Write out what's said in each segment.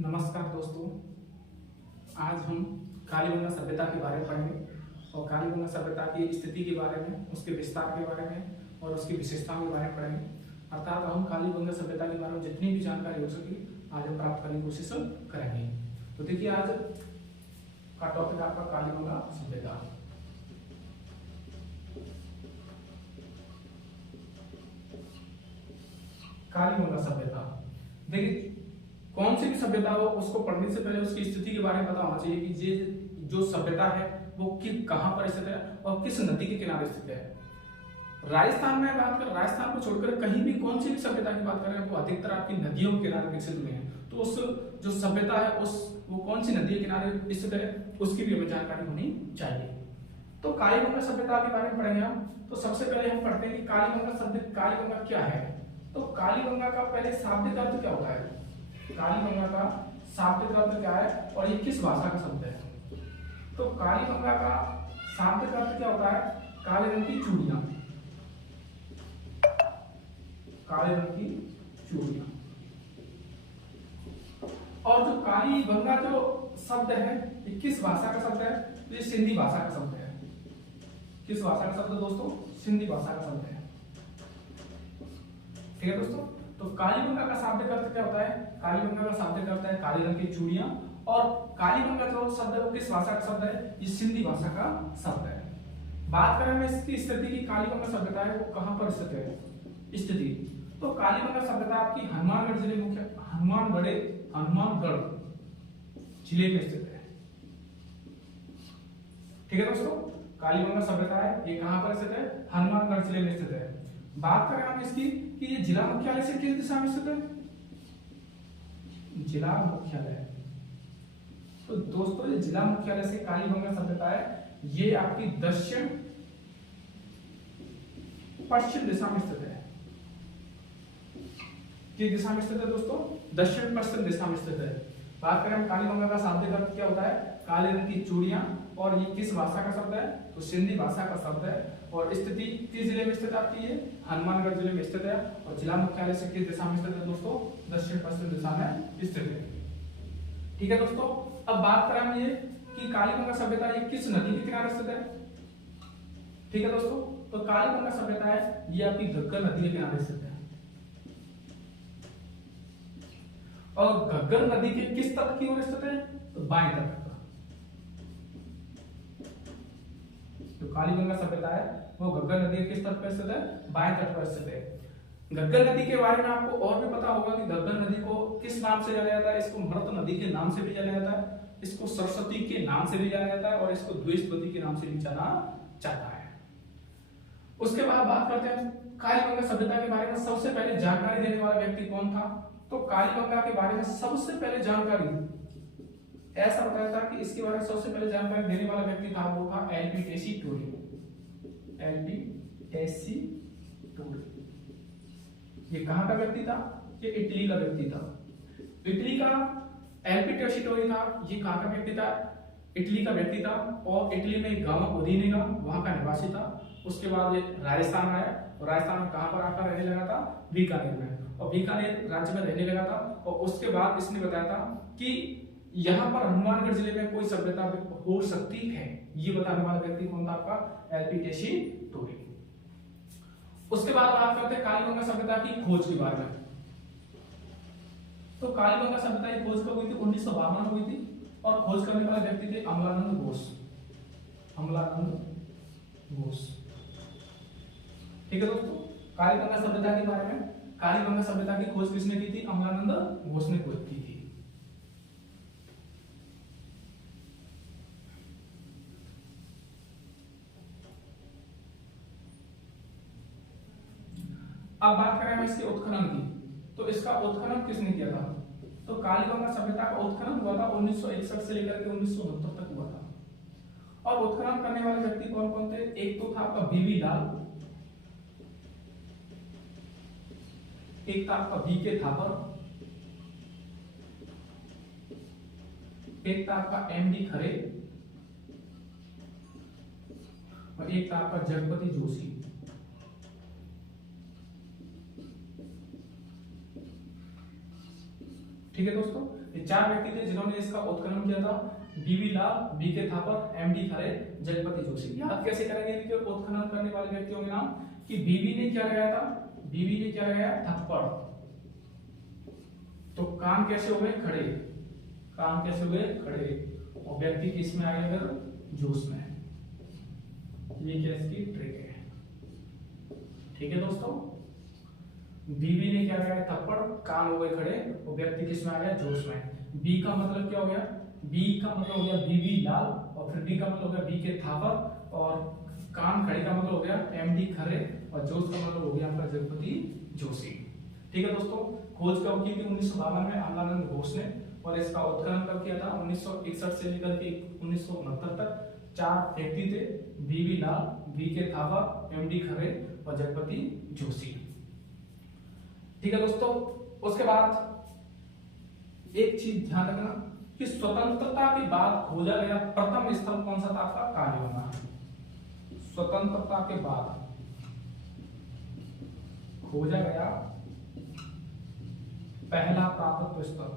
नमस्कार दोस्तों, आज हम कालीबंगा सभ्यता के बारे में पढ़ेंगे और कालीबंगा सभ्यता की स्थिति के बारे में, उसके विस्तार के बारे में और उसकी विशेषताओं के बारे में पढ़ेंगे। अर्थात हम कालीबंगा सभ्यता के बारे में जितनी भी जानकारी हो सके आज हम प्राप्त करने की कोशिश करेंगे। तो देखिए, आज का टॉपिक आपका कालीबंगा सभ्यता। कालीबंगा सभ्यता, देखिए कौन सी भी सभ्यता हो उसको पढ़ने से पहले उसकी स्थिति के बारे में पता होना चाहिए कि ये जो सभ्यता है वो कहाँ पर स्थित है और किस नदी के किनारे स्थित है। राजस्थान में बात कर, राजस्थान को छोड़कर कहीं भी कौन सी भी सभ्यता की बात करें वो अधिकतर आपकी नदियों के किनारे विकसित हुए हैं। तो उस जो सभ्यता है वो कौन सी नदी के किनारे स्थित है उसकी भी हमें जानकारी होनी चाहिए। तो कालीबंगा सभ्यता के बारे में पढ़ेंगे हम। तो सबसे पहले हम पढ़ते हैं कि कालीबंगा क्या है। तो कालीबंगा का पहले शाब्दिक अर्थ क्या होता है, कालीबंगा का शाब्दिक अर्थ क्या है और ये किस भाषा का शब्द है। तो कालीबंगा का शाब्दिक अर्थ क्या होता है, काले रंग की चूड़ियां, काले रंग की चूड़ियां। और जो कालीबंगा जो शब्द है ये किस भाषा का शब्द है, तो ये सिंधी भाषा का शब्द है। किस भाषा का शब्द दोस्तों, सिंधी भाषा का शब्द है। ठीक है दोस्तों, तो कालीबंगा का शाब्दिक अर्थ क्या होता है, कालीबंगा का शाब्दिक अर्थ है काले रंग की चूड़ियां। और कालीबंगा जो शब्द है वो किस भाषा का शब्द है, ये सिंधी भाषा का शब्द है। बात करें हम इसकी स्थिति की, कालीबंगा सभ्यता है वो कहां पर स्थित है स्थिति। तो कालीबंगा सभ्यता आपकी हनुमानगढ़ जिले में स्थित है। ठीक है दोस्तों, कालीबंगा सभ्यता है ये कहां पर स्थित है, हनुमानगढ़ जिले में स्थित है। बात करें हम इसकी कि ये जिला मुख्यालय से किस दिशा में स्थित है, जिला मुख्यालय। तो दोस्तों ये जिला मुख्यालय से कालीबंगा सभ्यता है ये आपकी दक्षिण पश्चिम दिशा में स्थित है। किस दिशा में स्थित है दोस्तों, दक्षिण पश्चिम दिशा में स्थित है। बात करें हम कालीबंगा का शाब्दिक अर्थ क्या होता है, काले रंग की चूड़ियां। और ये किस भाषा का शब्द है, तो सिंधी भाषा का शब्द है। और स्थिति किस जिले में स्थित आपकी ये हनुमानगढ़ जिले में स्थित है। और जिला मुख्यालय से किस दिशा में स्थित है दोस्तों, दक्षिण पश्चिम दिशा में स्थित है। ठीक है दोस्तों, अब बात करें हम ये कि कालीबंगा सभ्यता ये किस नदी के किनारे स्थित है। ठीक है दोस्तों, तो कालीबंगा सभ्यता है ये आपकी घग्गर नदी के किनारे स्थित है। और घग्गर नदी के किस तट की ओर स्थित है, तो बाएं तट पर। जो कालीबंगा सभ्यता है वो घग्गर नदी के किस तट पर स्थित है, बाएं तट पर स्थित है। घग्गर नदी के बारे में आपको और भी पता होगा कि घग्गर नदी को किस नाम से जाना जाता है, इसको मृत नदी के नाम से भी जाना जाता है, इसको सरस्वती के नाम से भी जाना जाता है और इसको द्वेषवती के नाम से भी जाना जाता है। उसके बाद बात करते हैं कालीबंगा सभ्यता के बारे में सबसे पहले जानकारी देने वाला व्यक्ति कौन था। तो कालीबंगा के बारे में सबसे पहले जानकारी ऐसा बताया था कि इसके बारे में सबसे पहले जानकारी देने वाला व्यक्ति था वो था एलपी टेसी टोरी। एलपी टेसी टोरी ये कहां का व्यक्ति था, ये इटली का व्यक्ति था। इटली का एलपी टेसी टोरी था, ये कहां का व्यक्ति था, इटली का व्यक्ति था। और इटली में एक गांव उदीने का वहां का निवासी था। उसके बाद ये राजस्थान आया और राजस्थान में कहां पर आकर रहने लगा था, बीकानेर में। और बीकानेर राज्य में रहने लगा था। और उसके बाद इसने बताया था कि यहाँ पर हनुमानगढ़ जिले में कोई सभ्यता हो सकती है, ये बताने वाला व्यक्ति कौन था आपका, एलपी टेसी टोरी। उसके बाद बात करते हैं कालीबंगा सभ्यता की खोज के बारे में। तो कालीबंगा सभ्यता की खोज कब हुई थी, 1952 में हुई थी। और खोज करने वाले व्यक्ति थे अमलानंद घोष। अमलानंद घोष। ठीक है दोस्तों, कालीबंगा सभ्यता के बारे में, कालीबंगा सभ्यता की खोज किसने की थी, अमलानंद घोष ने खोज की थी। अब बात करें हम इसके उत्खनन की। तो इसका उत्खनन किसने किया था, तो कालीबंगा सभ्यता का उत्खनन हुआ था 1961 से लेकर के 1969 तक हुआ था। और उत्खनन करने वाले व्यक्ति कौन कौन थे, एक तो था आपका बीवी लाल, एक था आपका बीके थापर, एक था आपका एमडी खरे और एक था आपका जगपति जोशी। ठीक है दोस्तों, ये 4 व्यक्ति थे जिन्होंने इसका उत्खनन किया था। बीवी लाल, बीके थापर, एमडी खरे, जगपति जोशी। याद कैसे करेंगे इनके उत्खनन करने वाले व्यक्तियों के नाम? कि बीवी ने क्या लगाया था? बीवी ने क्या लगाया? थप्पड़। तो कान कैसे हो गए? खड़े। कान कैसे हुए? खड़े। और व्यक्ति किस में आ गया? फिर जोश में। ये क्या इसकी ट्रिक है। ठीक है दोस्तों, बीवी ने क्या लगाया? थप्पड़, कान हो गए खड़े और व्यक्ति किस में आ गया? जोश में। बी का मतलब क्या हो गया? बी का मतलब हो गया बीवी लाल, और फिर बी का मतलब हो गया बी के थापर, और कान खड़े का मतलब हो गया एमडी खरे, और जोश का मतलब हो गया आपका जगपति जोशी। ठीक है दोस्तों, खोज कब की थी? 1952 में आनंद घोष ने, और इसका उत्खनन कब किया था? 1961 से लेकर के 1969 तक। 4 व्यक्ति थे, बीवी लाल, बी के थापर, एमडी खरे और जगपति जोशी। ठीक है दोस्तों, उसके बाद एक चीज ध्यान रखना कि स्वतंत्रता के बाद खोजा गया प्रथम स्थल कौन सा था? आपका कालीबंगा। स्वतंत्रता के बाद खोजा गया पहला पुरातत्व स्थल,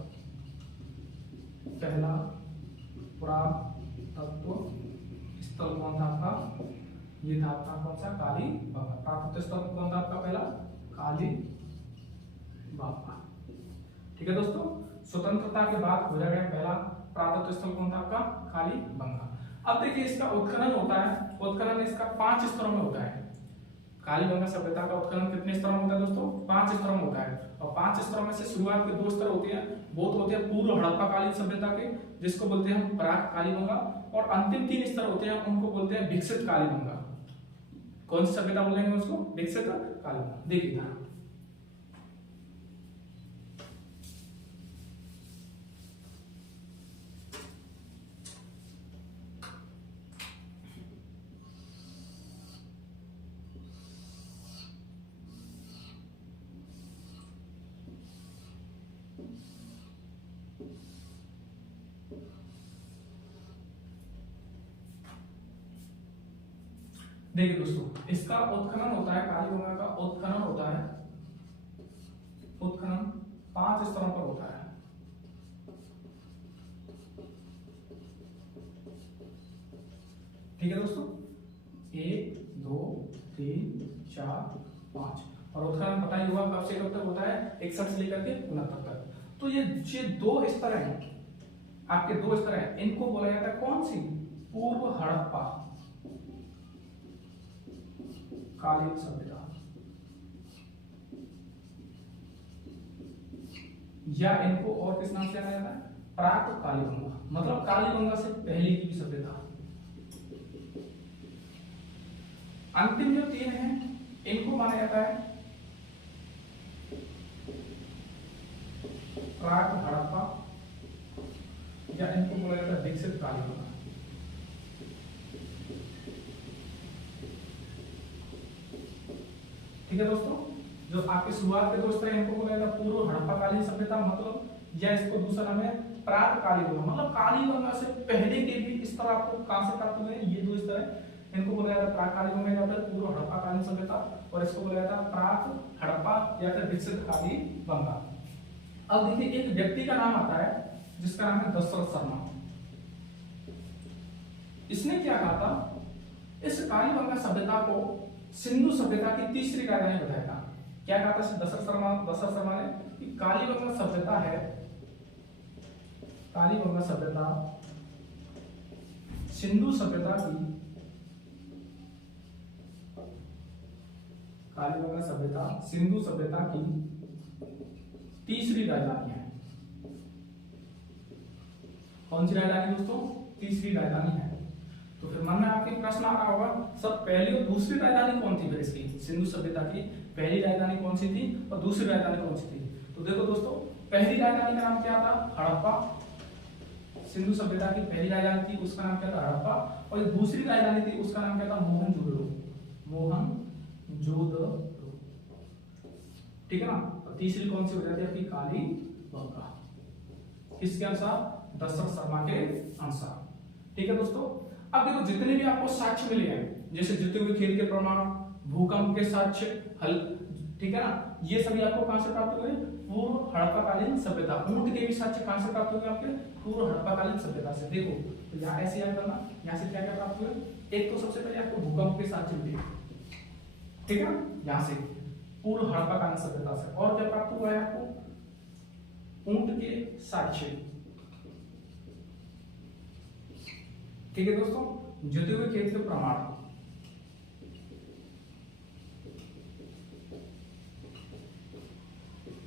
पहला पुरातत्व स्थल कौन था आपका? ये था आपका कौन सा? कालीबंगा। पुरातत्व स्थल कौन था आपका? पहला कालीबंगा। ठीक है दोस्तों, स्वतंत्रता के बाद खोजा गया पहला पुरातत्व स्थल कौन था आपका? कालीबंगा। अब देखिए इसका उत्खनन होता है, उत्खनन इसका 5 स्तरों में होता है। कालीबंगा सभ्यता का उत्खनन कितने स्तरों में होता है दोस्तों? 5 स्तरों में होता है। और 5 स्तरों में से शुरुआत के 2 स्तर होते हैं, वो होते हैं पूर्व हड़प्पा कालीन सभ्यता के, जिसको बोलते हैं हम प्राक कालीबंगा, और अंतिम 3 स्तर होते हैं, उनको बोलते हैं विकसित कालीबंगा। कौन सी सभ्यता बोलेंगे उसको? विकसित कालीबंगा। देखिए देखिए दोस्तों, इसका उत्खनन होता है, कालीबंगा का उत्खनन होता है, उत्खनन 5 स्तरों पर होता है। ठीक है दोस्तों, 1 2 3 4 5। और उत्खनन पता ही हुआ कब से कब तक होता है? 61 से लेकर के 69 तक। तो ये 2 स्तर हैं आपके, 2 स्तर हैं, इनको बोला जाता है कौन सी? पूर्व हड़प्पा कालीन सभ्यता, या इनको और किस नाम से जाना जाता है? प्राक कालीबंगा। मतलब कालीबंगा से पहले की सभ्यता। अंतिम जो 3 हैं इनको माना जाता है प्राक हड़प्पा, या इनको बोला जाता है विकसित कालीबंगा। ठीक है दोस्तों, जो आपके शुरुआत के 2 स्तर हैं इनको बोला जाता है पूर्व हड़प्पा कालीन सभ्यता, मतलब, या इसको दूसरा नाम है प्राक कालीबंगा। मतलब कालीबंगा से पहले के भी स्तर आपको कहां से प्राप्त हुए हैं? ये 2 स्तर हैं, इनको बोला जाता है प्राक कालीबंगा या फिर पूर्व हड़प्पा कालीन सभ्यता, और इसको बोला जाता है प्राक हड़प्पा या फिर विकसित कालीबंगा। अब देखिए एक व्यक्ति का नाम आता है जिसका नाम है दशरथ शर्मा। इसने क्या कहा था? इस कालीबंगा सभ्यता को सिंधु सभ्यता की तीसरी राजधानी बताया था। क्या कहा था दशरथ शर्मा ने? कि कालीबंगा सभ्यता है, कालीबंगा सभ्यता सिंधु सभ्यता की, कालीबंगा सभ्यता सिंधु सभ्यता की तीसरी राजधानी है। कौन सी राजधानी दोस्तों? तीसरी राजधानी है। तो फिर मन में आपके प्रश्न आ रहा होगा, सब पहली और दूसरी राजधानी कौन थी? फिर इसकी सिंधु सभ्यता की पहली राजधानी कौन सी थी और दूसरी राजधानी कौन सी थी? तो देखो दोस्तों, पहली राजधानी का नाम क्या था? हड़प्पा। सिंधु सभ्यता की पहली राजधानी थी, उसका नाम क्या था? हड़प्पा। और जो दूसरी राजधानी थी उसका नाम क्या था? मोहनजोदड़ो। मोहनजोदड़ो। ठीक है ना। और तीसरी कौन सी हो जाती है आपकी? कालीबंगा। किसके अनुसार? दशरथ शर्मा के अनुसार। ठीक है दोस्तों, अब देखो जितने भी आपको साक्ष्य मिले हैं, जैसे जीते हुए खेल के प्रमाण, भूकंप के साक्ष्य, हल, ठीक है ना, ये सभी आपको कहां से प्राप्त हुए? पूर्व हड़प्पाकालीन सभ्यता। ऊंट के भी साक्ष्य कहां से प्राप्त हुए आपके? पूर्व हड़प्पाकालीन सभ्यता से। देखो तो यहाँ ऐसे याद करना, यहाँ से क्या क्या प्राप्त हुए? एक तो सबसे पहले आपको भूकंप के साक्ष्य मिले, ठीक है, यहाँ से पूर्व हड़प्पाकालीन सभ्यता से। और क्या प्राप्त हुआ है आपको? ऊंट के साक्ष्य, ठीक है दोस्तों। जुते हुए खेत के प्रमाण,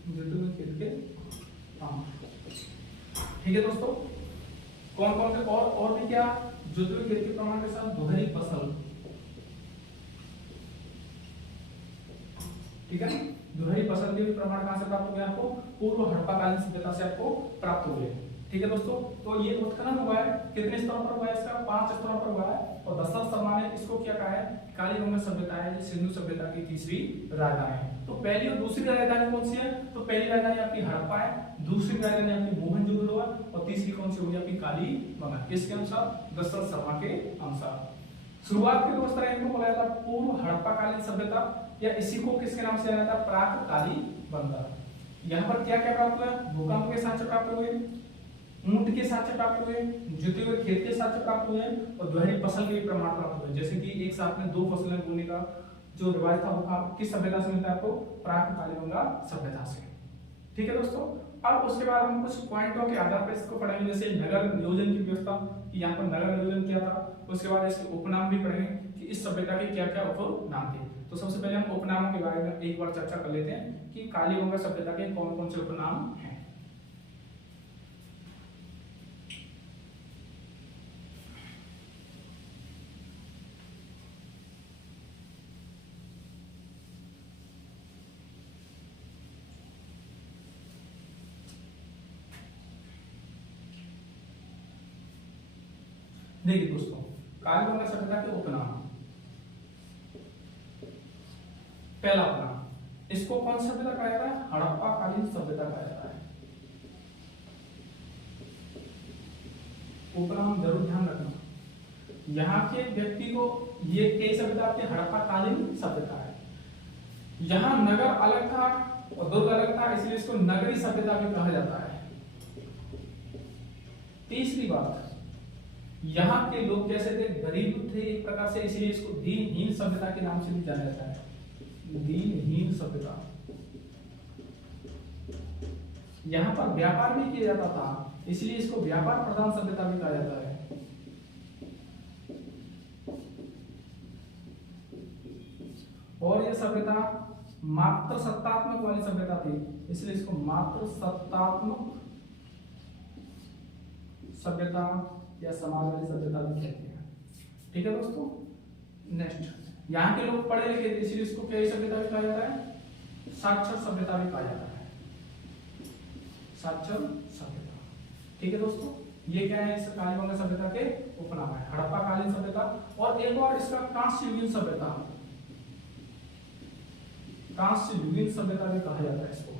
जुते हुए खेत के प्रमाण, ठीक है दोस्तों। कौन कौन से? और भी क्या? जुते हुए खेत के प्रमाण के साथ दोहरी फसल, ठीक है। दोहरी फसल के भी प्रमाण कहां से प्राप्त हुए आपको? पूर्व हड़प्पाकालीन सभ्यता से आपको प्राप्त हुए, ठीक है दोस्तों। तो ये उत्खनन हुआ है, कितने स्तरों पर हुआ है? इसका 5 स्तरों पर हुआ है। और दशरथ शर्मा ने इसको क्या कहा है? कालीबंगा सभ्यता है, सिंधु सभ्यता की तीसरी राजधानी है। तो पहली और दूसरी राजधानी कौन सी है? तो पहली राजधानी आपकी हड़प्पा है, दूसरी राजधानी आपकी मोहनजोदड़ो है, और तीसरी कौन सी होगी आपकी? कालीबंगा। किसके अनुसार? दशरथ शर्मा के अनुसार। शुरुआत के दो स्तर इनको बोला जाता है पूर्व हड़प्पाकालीन सभ्यता, या इसी को किसके नाम से जाना जाता है? प्राक कालीबंगा। यहाँ पर क्या क्या प्राप्त हुआ? भूकंप के साक्ष्य प्राप्त हुए, ऊंट के साक्ष्य प्राप्त हुए, जुते हुए खेत के साक्ष्य प्राप्त हुए, और दोहरी फसल के भी प्रमाण प्राप्त हुए। जैसे कि एक साथ में 2 फसलें बोने का जो रिवाज था वो किस सभ्यता से मिलता है आपको? प्राक कालीबंगा सभ्यता से, ठीक है दोस्तों। अब उसके बाद हम कुछ पॉइंटों के आधार पर इसको पढ़ेंगे, जैसे नगर नियोजन की व्यवस्था, कि यहाँ पर नगर नियोजन क्या था। उसके बाद इसके उपनाम भी पढ़ेंगे कि इस सभ्यता के क्या क्या उपनाम थे। तो सबसे पहले हम उपनामों के बारे में एक बार चर्चा कर लेते हैं कि कालीबंगा सभ्यता के कौन कौन से उपनाम हैं। देखिए दोस्तों, कालीबंगा सभ्यता के उपनाम। पहला उपनाम, इसको कौन सी सभ्यता कहा जाता है? हड़प्पाकालीन सभ्यता कहा जाता है। उपनाम जरूर ध्यान रखना, यहाँ के व्यक्ति को ये कई सभ्यता आपकी हड़प्पाकालीन सभ्यता है। यहाँ नगर अलग था और दुर्ग अलग था, इसलिए इसको नगरी सभ्यता भी कहा जाता है। तीसरी बात, यहाँ के लोग कैसे थे? गरीब थे एक प्रकार से, इसलिए इसको दीनहीन सभ्यता के नाम से भी जाना जाता है। दीनहीन सभ्यता। यहाँ पर व्यापार भी किया जाता था, इसलिए इसको व्यापार प्रधान सभ्यता भी कहा जाता है। और यह सभ्यता मात्र सत्तात्मक वाली सभ्यता थी, इसलिए इसको मात्र सत्तात्मक सभ्यता या समाज वाली सभ्यता भी कहते हैं, ठीक है दोस्तों। नेक्स्ट, यहाँ के लोग पढ़े लिखे थे, इसलिए इसको क्या सभ्यता भी कहा जाता है? साक्षर सभ्यता भी कहा जाता है। साक्षर सभ्यता, ठीक है दोस्तों। ये क्या है? इस कालीबंगा सभ्यता के उपनाम है। हड़प्पाकालीन सभ्यता, और एक और इसका कांस्य युगीन सभ्यता, कांस्य युगीन सभ्यता भी कहा जाता है इसको।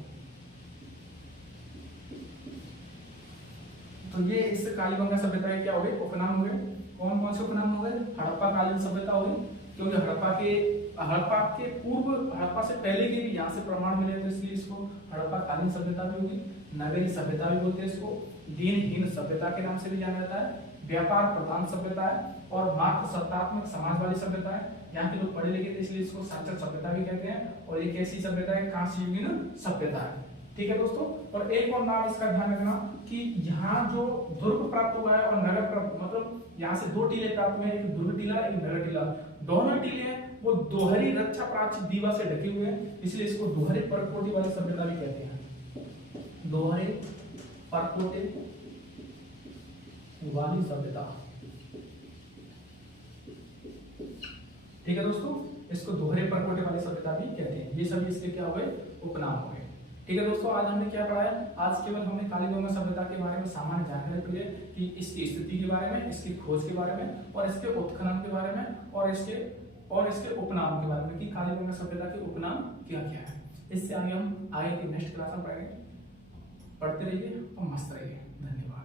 तो ये इस कालीबंगा सभ्यता के क्या हो गए? उपनाम हो गए। कौन कौन से उपनाम हो गए? हड़प्पाकालीन सभ्यता हो गई, क्योंकि हड़प्पा के पूर्व, हड़प्पा से पहले के भी यहाँ से प्रमाण मिले थे, इसलिए इसको हड़प्पाकालीन सभ्यता भी होगी। नगरी सभ्यता भी बोलते हैं इसको। दीनहीन सभ्यता के नाम से भी जाना जाता है। व्यापार प्रधान सभ्यता है, और मात्र सत्तात्मक समाज वाली सभ्यता है। यहाँ के लोग पढ़े लिखे थे, इसलिए इसको साक्षर सभ्यता भी कहते हैं। और एक ऐसी सभ्यता है कांस्य युगीन सभ्यता है, ठीक है दोस्तों। और एक और नाम इसका ध्यान रखना कि यहाँ जो दुर्ग प्राप्त हुआ है और नगर प्राप्त, मतलब यहाँ से 2 टीले प्राप्त हुए हैं, एक दुर्ग टीला एक नगर टीला। दोनों टीले वो दोहरी रक्षा प्राचीर दीवार से ढके हुए हैं, इसलिए इसको दोहरे परकोटे वाली सभ्यता भी कहते हैं। दोहरे परकोटे वाली सभ्यता, ठीक है दोस्तों। इसको दोहरे परकोटे वाली सभ्यता भी कहते हैं। ये सभी इसके क्या हो गए? उपनाम हो गए, ठीक है दोस्तों। आज हमने क्या पढ़ा है? आज केवल हमने कालीबंगा सभ्यता के बारे में सामान्य जानकारी दी है कि इसकी स्थिति के बारे में, इसकी खोज के बारे में, और इसके उत्खनन के बारे में, और इसके उपनाम के बारे में कि कालीबंगा सभ्यता के उपनाम क्या क्या है। इससे आगे हम आगे की नेक्स्ट क्लास में पढ़ेंगे। पढ़ते रहिए और मस्त रहिए। धन्यवाद।